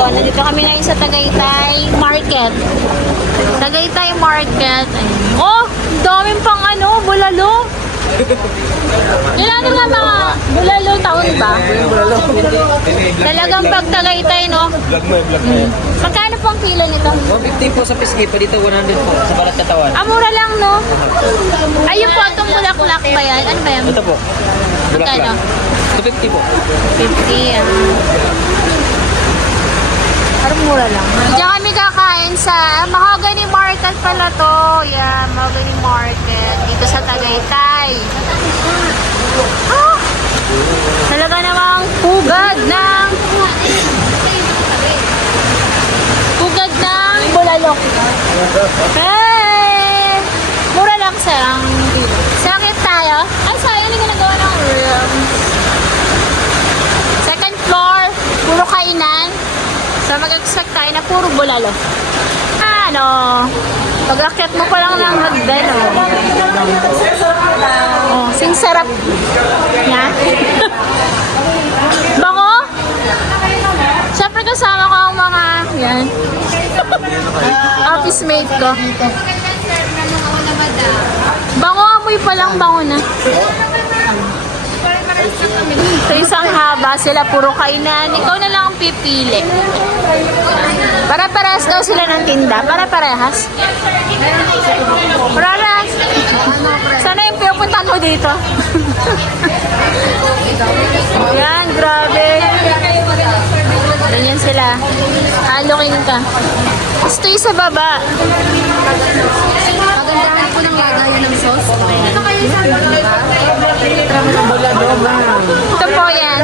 Nandito kami ngayon sa Tagaytay Market. Tagaytay Market. Ayun. Oh, daming pang ano, bulalo. Ilan nga mga bulalo taon ba? Talagang pag Tagaytay, no? Vlog mo, vlog mo. Magkano pong kilo nito? 150 po sa Pisngi, pa dito 100 po sa balat katawan. Ah, mura lang, no? Ayun po, itong bulaklak ba yan? Ano ba yan? Ito po. Magkano? 250 po. 50, ah. Parang mura lang. Diyan kami kakain sa Mahogany Market pala to. Yan, Mahogany Market. Dito sa Tagaytay. Ah! Talaga namang pugad ng pugad ng bulalok. Hey! Mura lang sa Sakit tayo. Ay, sayang hindi ka nagawa ng rooms. Second floor, puro kainan. So mag-expect tayo na puro bulalo. Ano? Pag-akyat mo pa lang ng hagdan, oh. Oh, sing sarap niya. Bango? Siyempre kasama ko ang mga, yan. Office mate ko. Bango, amoy pa lang, bango na. Sa isang haba, sila puro kainan. Ikaw na lang ang pipili. Para-parehas daw sila ng tinda. Para-parehas. Parehas. Sana yung pinupuntan mo dito. Yan, grabe. Ganyan sila. Alokin ka. Gusto yung sa baba. Magandahan po ng lagayan ng sauce. Ito kayo sa Ito po yan.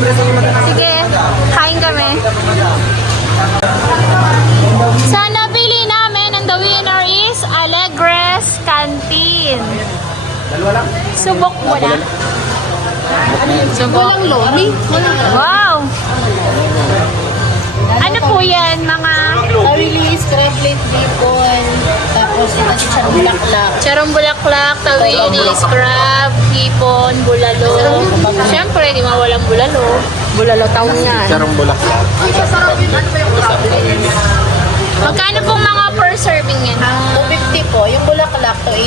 Sige, kain kami. Sa nabili namin, and the winner is Alegres Canteen. Subok mo na. Subok. Walang loni. Wow! Ano po yan, mga crablet, bacon. Tapos ito si Chan Bulaklak. charong bulaklak, tawinis, crab, hipon, bulalo. Siyempre, di mawalang bulalo. Bulalo taon yan. Charong bulaklak. Magkano pong mga per serving yan? 250 po. Yung bulaklak to 80.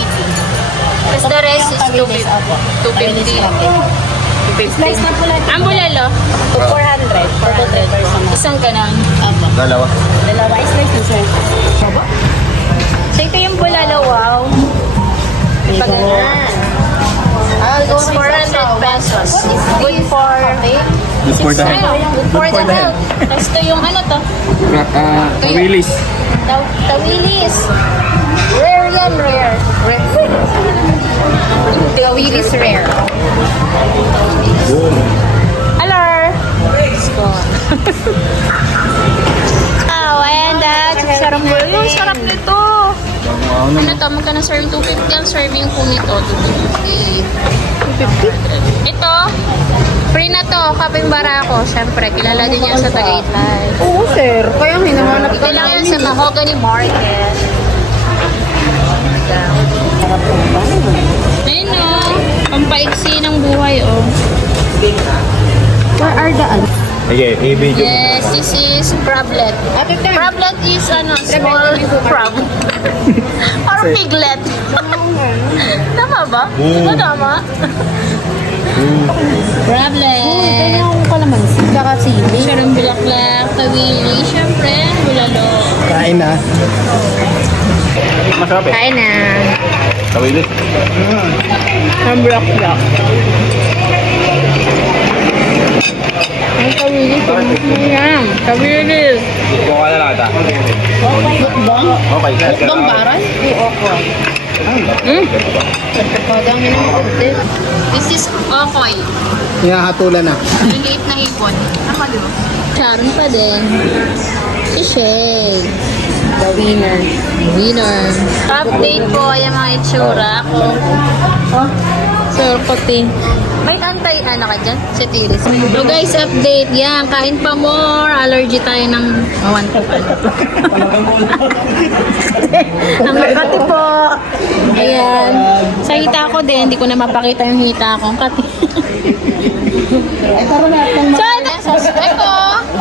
Tapos the rest is Tawilis, apo. 250. Tawilis, crablet. Slice na po lang. Ang bulalo, 400. 400 person. isang ganon. Dalawa. Dalawa slice na sir. So ito yung bulalo, wow. Pag Ah, It's 400 pesos. Good for... Good for the head. Good for the health. Tapos ito yung ano to? Ah, Willis. Taw- Tawilis. Rare yan, rare. Tawilis rare. Hello. oh, mo. Yung sarap nito. Ano to? Magkano serving? 250 ang serving po nito. 250. 250? Ito. Free na to. Kaping barako. Siyempre, kilala din yan sa Tagaytay. Oo sir. Kaya hinahanap Ito lang yan sa Mahogany Market. Ayun o. Pampaiksi ng buhay o. Where are the Sige, i-video. Yes, this is crablet. Ate Tem. Crablet is ano, small crab. Or piglet. tama ba? Di ba tama? Crablet. Kaya akong kalamansi. Tsaka sili. Sarang bulaklak, tawili, syempre, bulalo. Kain na. Masarap eh. Kain na. Tawilis. Ang bulaklak. Ang tawili, Ayan, tawili. Ikaw ka na lang ata. Bang? Okay. Bang baran? Oo, ako. Mm. Padang yun ang update. This is okoy. Hinahatulan na. Maliliit na hipon. Ba? Charon pa din. Si Shay. The winner. Winner. Update po yung mga itsura ko. Oh, sir, kote. May antay, ano ka dyan? Si Tiris. So guys, update. Yan, kain pa more. Allergy tayo ng awan ko pa. Ang kati po. Ayan. Sa hita ko din, hindi ko na mapakita yung hita ko. Ang kati. so, ano? Suspect ko.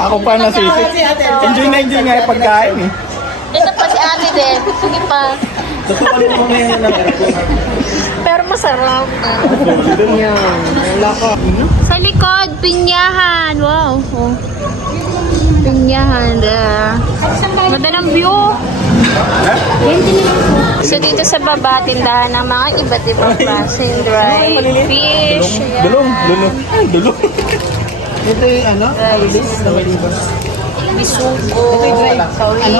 Ako pa nasisip. Enjoy na enjoy nga yung pagkain eh. Ito pa si ate din. Sige pa. Pero masarap. Sa likod, pinyahan. Wow. Oh. Pinyahan. Uh, ganda ng view. So dito sa baba, tindahan ng mga iba't ibang klaseng dry fish. Dulong, dulong. Dulong. Ito yung ano? Liver. Bisugo.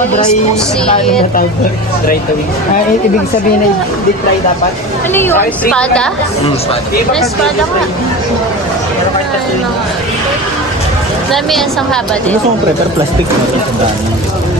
Dry, Pusit. Dry tawing. Ah, i- ibig sabihin ay deep fry dapat. Ano yun? Espada? Hmm, spot. May espada nga. Ano? Dami yan sa haba din. Gusto kong prepare plastic na ito sa dami.